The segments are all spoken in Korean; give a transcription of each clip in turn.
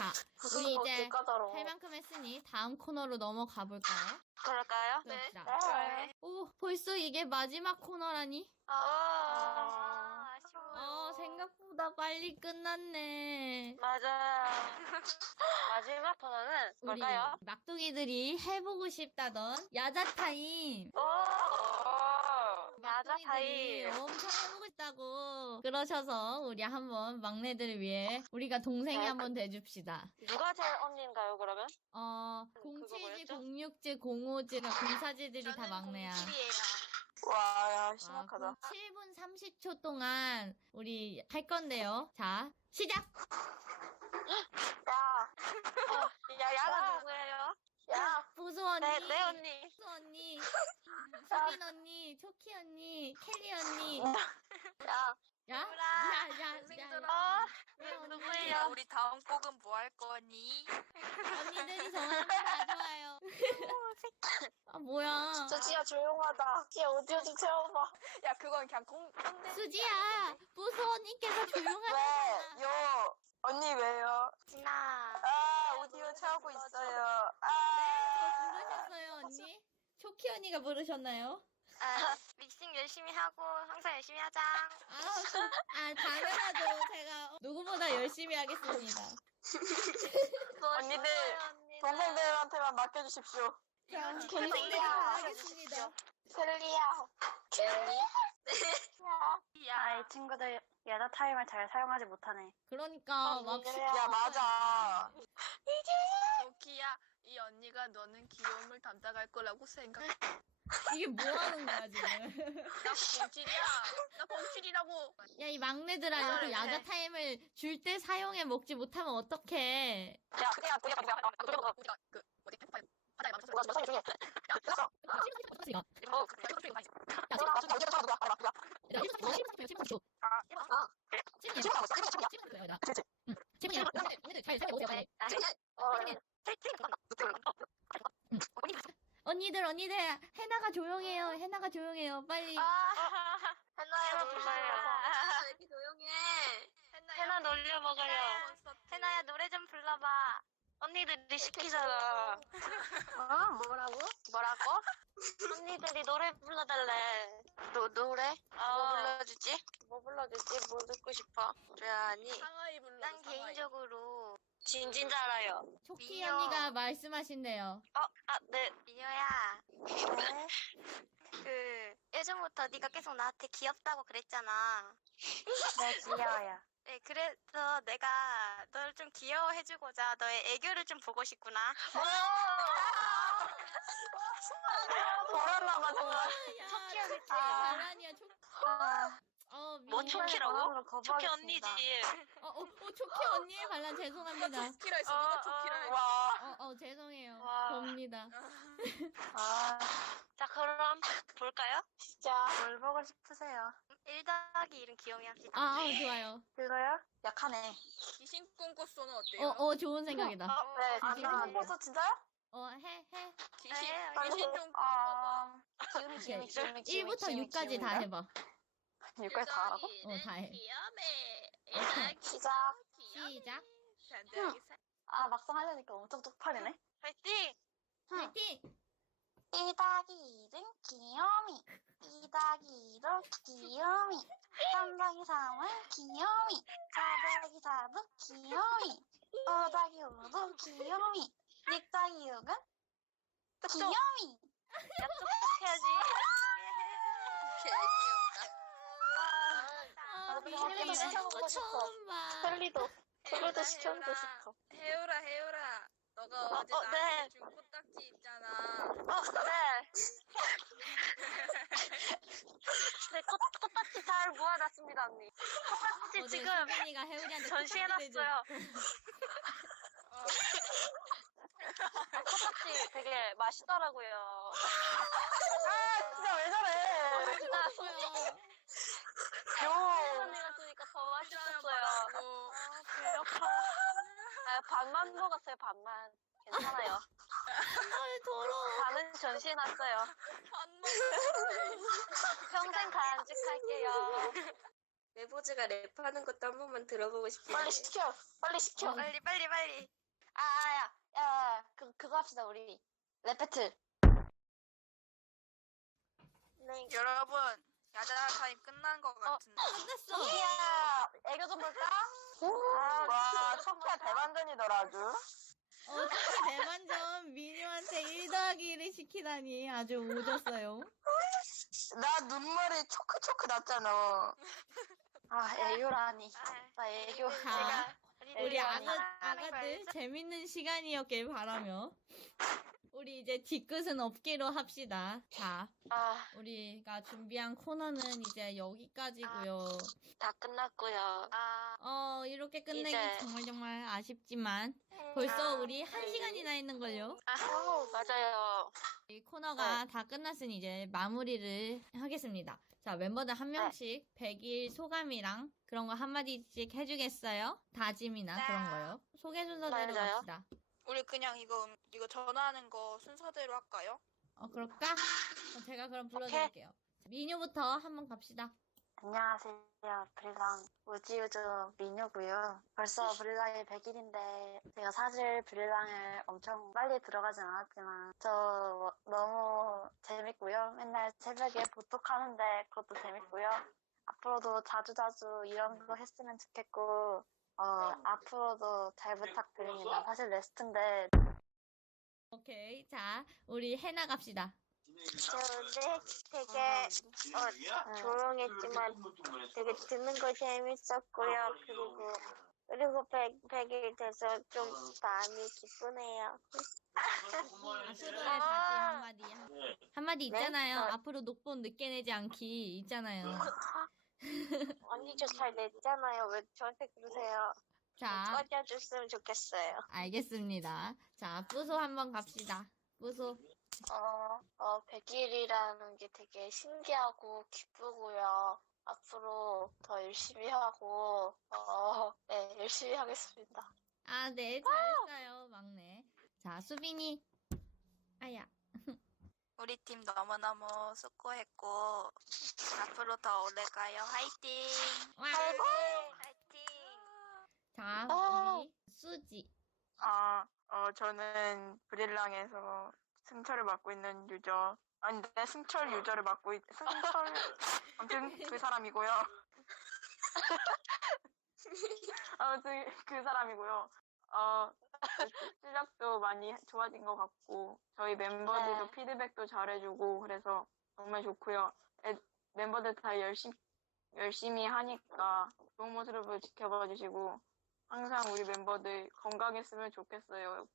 자, 우리 어, 이제 까다로워. 할 만큼 했으니 다음 코너로 넘어가 볼까요? 그럴까요? 그럽시다. 네. 오, 벌써 이게 마지막 코너라니? 아, 아쉬워. 어, 생각보다 빨리 끝났네. 맞아. 마지막 코너는 우리 뭘까요? 막둥이들이 해보고 싶다던 야자 타임. 오! 막둥이들이 타임. 엄청 해보고 싶다고 그러셔서 우리 한번 막내들을 위해 우리가 동생이 네. 한번 돼줍시다. 누가 제일 언니인가요, 그러면? 어, 그거 07지, 뭐였죠? 06지, 05지가 공사지들이 다 막내야. 와, 야, 아, 심각하다. 그럼 7분 30초 동안 우리 할 건데요. 자, 시작! 야, 야, 야가 야. 누구예요? 야, 부수 언니. 네, 네, 언니. 부수 언니. 수빈 언니. 초키 언니. 켈리 언니. 야, 야? 누구라? 야, 야, 야. 어, 네. 누구예요? 우리 다음 곡은 뭐 할 거니? 언니들이 정하면 다 좋아요. 아, 뭐야. 저 진짜 조용하다. 진짜 오디오 좀 채워봐. 야, 그건 그냥 공, 꼰대. 수지야. 부수 언니께서 조용하잖아. 왜? 요, 언니 왜요? 진아. 아, 오디오 채우고 있어요. 아? 초키 언니가 부르셨나요? 아, 믹싱 열심히 하고, 항상 열심히 하자. 아, 그- 아, 당연하죠. 제가 누구보다 열심히 하겠습니다. 언니들, 동생들한테만 맡겨주십시오. 자. 동생들이 하겠습니다. 셀리야. 켈리? 야, 아이 친구들 야자 타임을 잘 사용하지 못하네. 그러니까 막 야, 맞아. 도키야, 이 언니가 너는 귀여움을 담당할 거라고 생각해. 이게 뭐 하는 거야 지금? 나 공칠이야. 나 공칠이라고. 야 이 막내들아 이렇게 야자 타임을 줄 때 사용해 먹지 못하면 어떡해? 야, 그냥, 그냥, 그냥, 그냥, 그냥, 우리가 그 어디 캠프파이 바다에 맘 누가 몇 중에. 됐어. 야, 어, 그래. 야, 누가 나중에 어디가 참아, 누가, 누가, 누가. 언니들 언니들 해나가 조용해요. 해나가 조용해요. 빨리. 해나야 불러요. 이렇게 조용해. 해나 놀려 먹어요. 해나야 노래 좀 불러봐. 언니들이 시키잖아. 어? 뭐라고? 뭐라고? 언니들이 노래 불러달래. 노, 노래? 어, 뭐 불러주지? 뭐 불러주지? 뭐 듣고 싶어? 아니. 상하이 불러. 난 개인적으로 진진 잘 알아요. 초키 미녀. 언니가 말씀하신대요. 어, 아, 네, 미녀야. 그 예전부터 네가 계속 나한테 귀엽다고 그랬잖아. 네 귀여워요. 네, 그래서 내가 널좀 귀여워해주고자 너의 애교를 좀 보고 싶구나. 돌았나봐, 정말. 초키 언니 아. 잘하니야. 초키. 어, 뭐. 초키라고? 초키 언니지. 어, 어, 어, 초키 언니의 반란 죄송합니다. 초키라 했어. 어, 누가 초키라 했어. 와. 어, 어, 죄송해요. 와. 봅니다. 아, 자, 그럼 볼까요? 진짜. 뭘 보고 싶으세요? 1 더하기 1은 귀요미 합시다. 아, 어, 좋아요. 그거요? 약하네. 귀신 꿈꿨어는 어때요? 어, 어, 좋은 생각이다. 어, 네, 아, 진짜. 네. 벌써 진짜요? 어, 해, 해. 귀신, 네, 귀신 좀 아, 오케이. 지금이, 지금이, 지금이. 1부터 6까지 다 해봐. 여기까지 다 하라고? 어, 다 해. 귀여매. 오케이. 시작. 시작. 단단하게 살. 아, 막상 하려니까 엄청 쪽팔리네. 화이팅! 파이팅! 1 더하기 2는 귀요미. 2 더하기 2도 귀요미. 3 더하기 3은 귀요미. 4 더하기 4도 귀요미. 5 더하기 5도 귀요미. 6 더하기 6은 귀요미. 야, 똑똑해야지. 아, 나도 미녀 시켜보고 싶어. 처음 봐. 셀리도. 그걸도 혜율아, 시켜보고. 싶어. 혜율아, 혜율아. 너가 어, 어제 어, 나한테 네. 준 코딱지 있잖아. 어, 네. 네, 코, 코딱지 잘 모아놨습니다, 언니. 코딱지 어제 지금 전시해놨어요. 어, 코딱지 되게 맛있더라고요. 아, 진짜 왜 저래. 진짜 줬어요. 요. 언니가 쓰니까 더 맛있었어요. 말하고. 배고파. 아, 반만 먹었어요, 반만. 괜찮아요. 아, 더러워. 반은 전시해놨어요. 평생 간직할게요. 에보즈가 랩하는 것도 한 번만 들어보고 싶어요. 빨리 시켜. 빨리 시켜. 빨리 빨리 빨리. 아, 아, 야, 야, 야, 그, 그거 합시다, 우리. 랩 배틀. 네. 여러분 야자 타임 끝난 것 같은데. 끝났어. 소키야, 애교 좀 볼까? 아, 와, 소키야 대반전이더라, 아주. 어떻게 대만점 미녀한테 1 더하기 1을 시키다니 아주 오졌어요. 나 눈물이 초크초크 났잖아. 아, 애교라니. 아, 나 애교. 자, 우리 애교 아가, 아니. 아가들 재밌는 시간이었길 바라며 우리 이제 뒤끝은 없기로 합시다. 자, 아, 우리가 준비한 코너는 이제 여기까지고요. 다 끝났고요. 아, 어, 이렇게 끝내기 이제- 정말 정말 아쉽지만 벌써 아, 우리 한 네. 시간이나 했는걸요. 아, 맞아요. 이 코너가 다 끝났으니 이제 마무리를 하겠습니다. 자, 멤버들 한 명씩 100일 소감이랑 그런 거 한마디씩 해주겠어요? 다짐이나 네. 그런 거요. 소개 순서대로 맞아요. 갑시다. 우리 그냥 이거 이거 전화하는 거 순서대로 할까요? 어, 그럴까? 어, 제가 그럼 불러드릴게요. 미녀부터 한번 갑시다. 안녕하세요. 브릴랑 우지우주 미녀고요. 벌써 브릴랑이 100일인데 제가 사실 브릴랑을 엄청 빨리 들어가진 않았지만 저 너무 재밌고요. 맨날 새벽에 보톡하는데 그것도 재밌고요. 앞으로도 자주자주 이런 거 했으면 좋겠고 어, 앞으로도 잘 부탁드립니다. 사실 레스트인데 오케이. 자, 우리 해나 갑시다. 저는 되게 어, 조용했지만 되게 듣는 거 재밌었고요. 그리고 그리고 100, 100일 돼서 좀 마음이 기쁘네요. 앞으로의 다짐 한마디. 한마디 있잖아요. 네? 앞으로 녹본 늦게 내지 않기 있잖아요. 언니 저 잘 냈잖아요. 왜 저한테 그러세요? 자, 꺼져줬으면 좋겠어요. 알겠습니다. 자, 뿌소 한번 갑시다. 뿌소. 어, 어, 100일이라는 게 되게 신기하고 기쁘고요. 앞으로 더 열심히 하고, 어, 네, 열심히 하겠습니다. 아, 네, 잘했어요, 막내. 자, 수빈이. 아야. 우리 팀 너무너무 수고했고 앞으로 더 오래 가요. 화이팅! 와. 화이팅! 자, 아. 우리 수지. 아, 어, 저는 브릴랑에서 승철을 맡고 있는 유저. 아니, 내 승철 유저를 맡고 있, 승철, 아무튼 그 사람이고요. 아무튼 그 사람이고요. 어, 실력도 많이 좋아진 것 같고, 저희 멤버들도 네. 피드백도 잘해주고, 그래서 정말 좋고요. 애- 멤버들 다 열심히, 열심히 하니까 좋은 모습을 지켜봐 주시고, 항상 우리 멤버들 건강했으면 좋겠어요.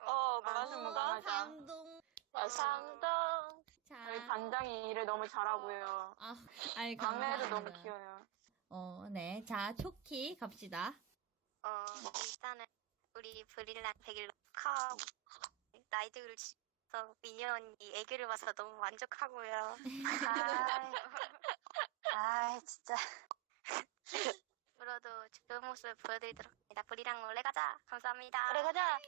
어, 만수무강하자. 감동. 상동. 저희 자, 반장이 일을 너무 잘하고요. 아, 아이, 막내도 너무. 귀여워요. 어, 네. 자, 초키 갑시다. 어, 일단은 우리 브릴랑 100일 축하하고 나이들을 지서 미녀 언니 애교를 봐서 너무 만족하고요. 아이, 아이 진짜 앞으로도 좋은 모습을 보여드리도록 합니다. 브릴랑 오래 가자. 감사합니다. 그래, 가자!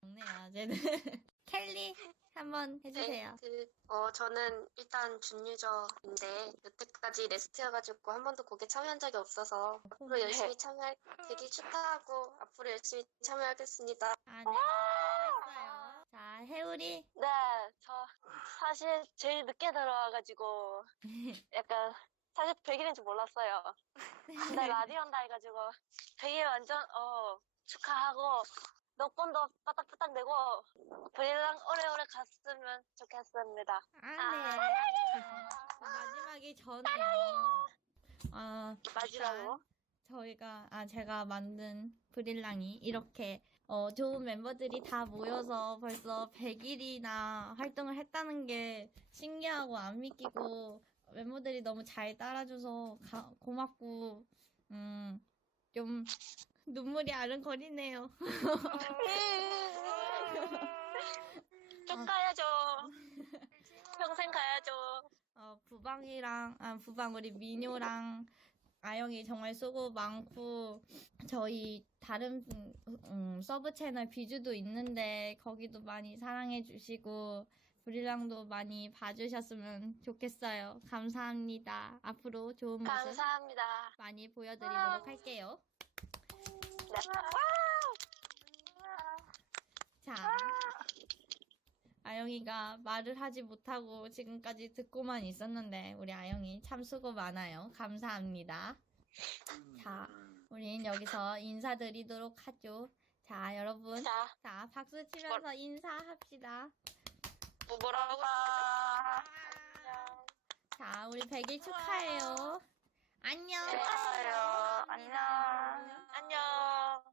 막내 아재는. 켈리, 한번 해주세요. 그, 어, 저는 일단 준유저인데, 여태까지 레스트여가지고 한 번도 곡에 참여한 적이 없어서, 앞으로 열심히 참여할, 되길 축하하고, 앞으로 열심히 참여하겠습니다. 아, 네. 잘했어요. 자, 해우리. 네, 저, 사실 제일 늦게 들어와가지고, 약간, 사실 100일인 줄 몰랐어요. 근데 라디오 한다 해가지고, 100일 완전, 어, 축하하고, 녹본도 빠딱빠딱 내고, 브릴랑 오래오래 갔으면 좋겠습니다. 아, 네. 마지막이 저네요. 아, 마지막으로. 저희가, 아, 제가 만든 브릴랑이 이렇게, 어, 좋은 멤버들이 다 모여서 벌써 100일이나 활동을 했다는 게 신기하고 안 믿기고, 멤버들이 너무 잘 따라줘서 가- 고맙고, 음, 좀, 눈물이 아른거리네요. 쭉 가야죠. 평생 가야죠. 어, 부방이랑, 아, 부방 우리 민요랑 아영이 정말 수고 많고, 저희 다른, 음, 서브 채널 비주도 있는데, 거기도 많이 사랑해주시고, 브릴랑도 많이 봐주셨으면 좋겠어요. 감사합니다. 앞으로 좋은 모습 감사합니다. 많이 보여드리도록 할게요. 네. 자, 아영이가 말을 하지 못하고 지금까지 듣고만 있었는데 우리 아영이 참 수고 많아요. 감사합니다. 자, 우린 여기서 인사드리도록 하죠. 자, 여러분. 자, 자, 박수 치면서 인사합시다. 뭐 뭐라고. 자, 우리 100일 축하해요. 안녕. 축하해요. 안녕. 안녕.